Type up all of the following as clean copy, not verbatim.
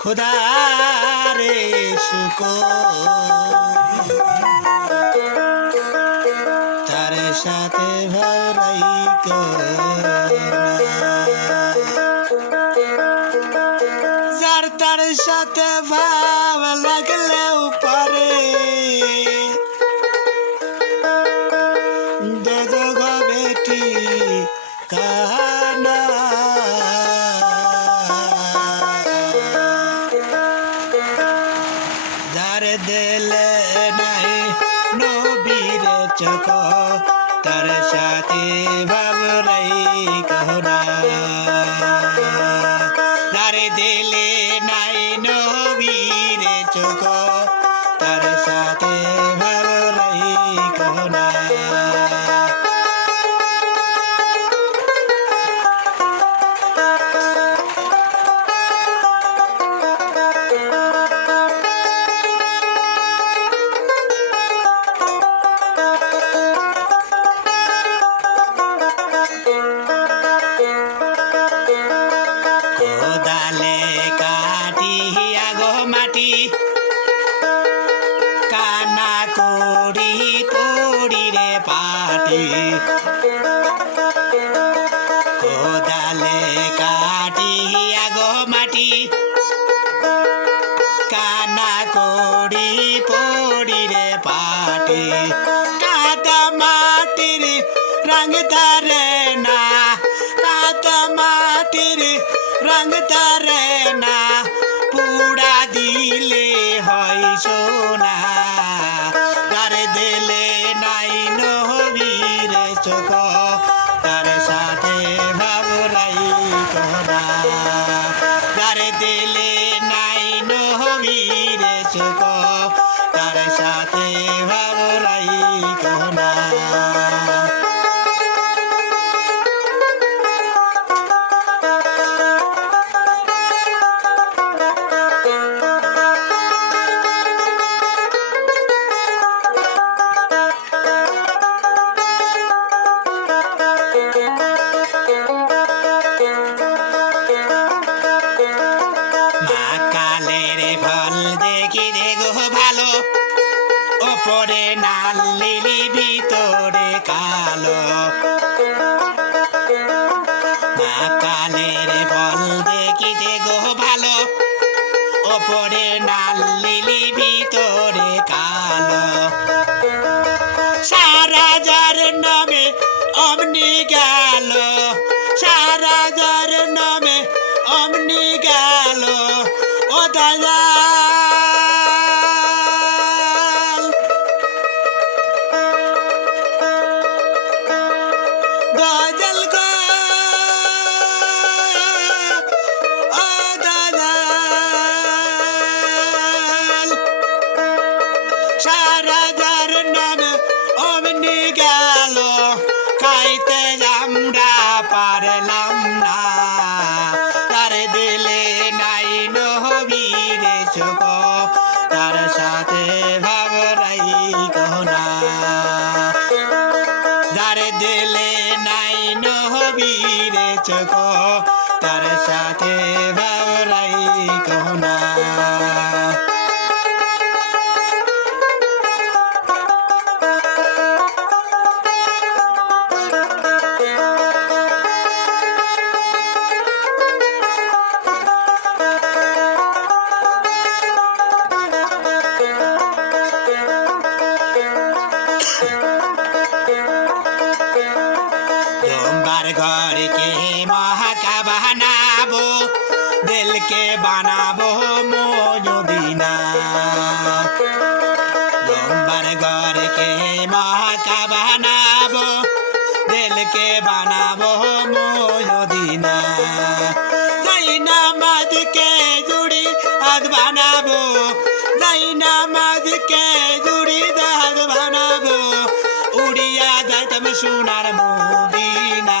खुदारे सुको तार साथे भराई जार तार साथे भाव लगले ऊपरे दो दो गो बेटी कहना दिले नहीं नबीरे चको तार साथे भावराई कहना नारे दिले नहीं नबीरे चको तार साथे भावराई कहना काना कोड़ी पोड़ी रे पाटी कोदाले काटी आगो माटी काना कोड़ी पोड़ी रे पाटी कादा माटीर रंग धरे ना कादा माटीर रंग धरे ना पूरा दिले हई सोना तार दिले नाई नबीर चोख तार साथे भावराई कहना तार दिले नाई नबीर चोख तार साथे भावराई कहना ওপরে নাল লিলি ভিতরে কালো মা কালের ফল দেখিতে গো ভালো ওপরে নাল লিলি ভিতরে কালো সারা যার নামে অমনি গেল সারা যার নামে অমনি গেল ও দাদা মাকা বানাবো দিলকে বানাবো মদিনা যাই নামাজকে জুড়ি হাত বানাবো যাই নামাজকে জুড়ি হাত বানাবো উড়িয়া যাইতাম সোনার মদিনা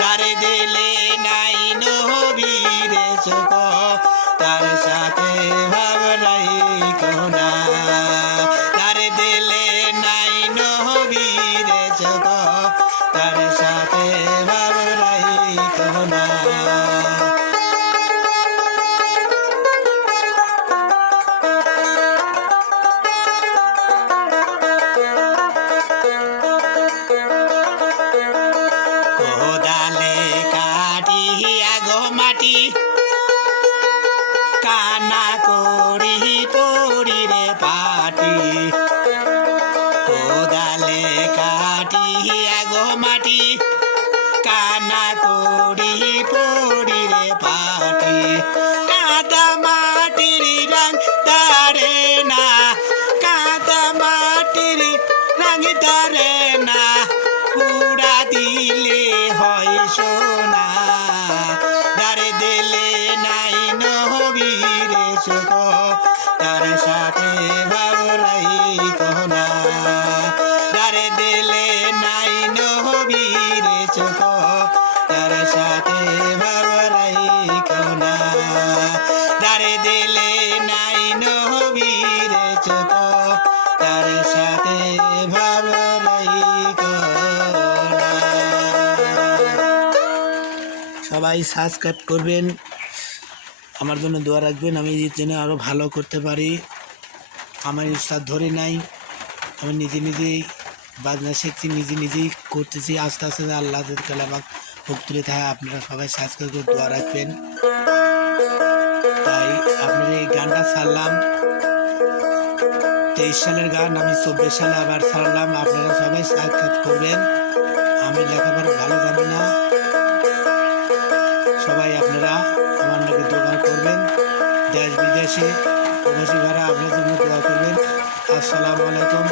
দারে দিলে নাই নবীর সুখ তার সাথে ভাবলাই কোনা তার দিলে নাই নবীর সুখ তার সাথে ভাবলাই কোনা কোদালে কাটিয়া গো মাটি কানা করি পড়ি রে পাটি কোদালে কাটিয়া গো মাটি কানা করি পড়ি রে পাটি কাদা মাটির রং তারে না কাদা মাটির রং তারে না পুরা দিলে হয় সোনা দারে দিলে নাই নবীর সুখ তার সাথে ভাবলাই কোনা দারে দিলে নাই নবীর সুখ তার সাথে ভাবলাই কোনা দারে দিলে নাই নবীর সুখ তার সাথে ভাবলাই কোনা সবাই সাবস্ক্রাইব করবেন আমার জন্য দোয়া রাখবেন আমি যেন আরও ভালো করতে পারি আমার ইচ্ছা ধরে নাই আমি নিজে নিজেই বাজনা শিখছি নিজে নিজেই করতেছি আস্তে আস্তে আল্লাহ কালে আমাকে ভোগ তুলে থাকে আপনারা সবাই সাবস্ক্রাইব করে দোয়া রাখবেন তাই আপনার এই গানটা ছাড়লাম 23 সালের গান আমি 24 সালে আবার ছাড়লাম আপনারা সবাই সাবস্ক্রাইব করবেন আমি লেখাপড়া ভালো জানি না সবাই আপনারা আমার নাকি দোয়া করবেন দেশ বিদেশে প্রবাসী ভাড়া আপনার জন্য দোয়া করবেন আসসালামু আলাইকুম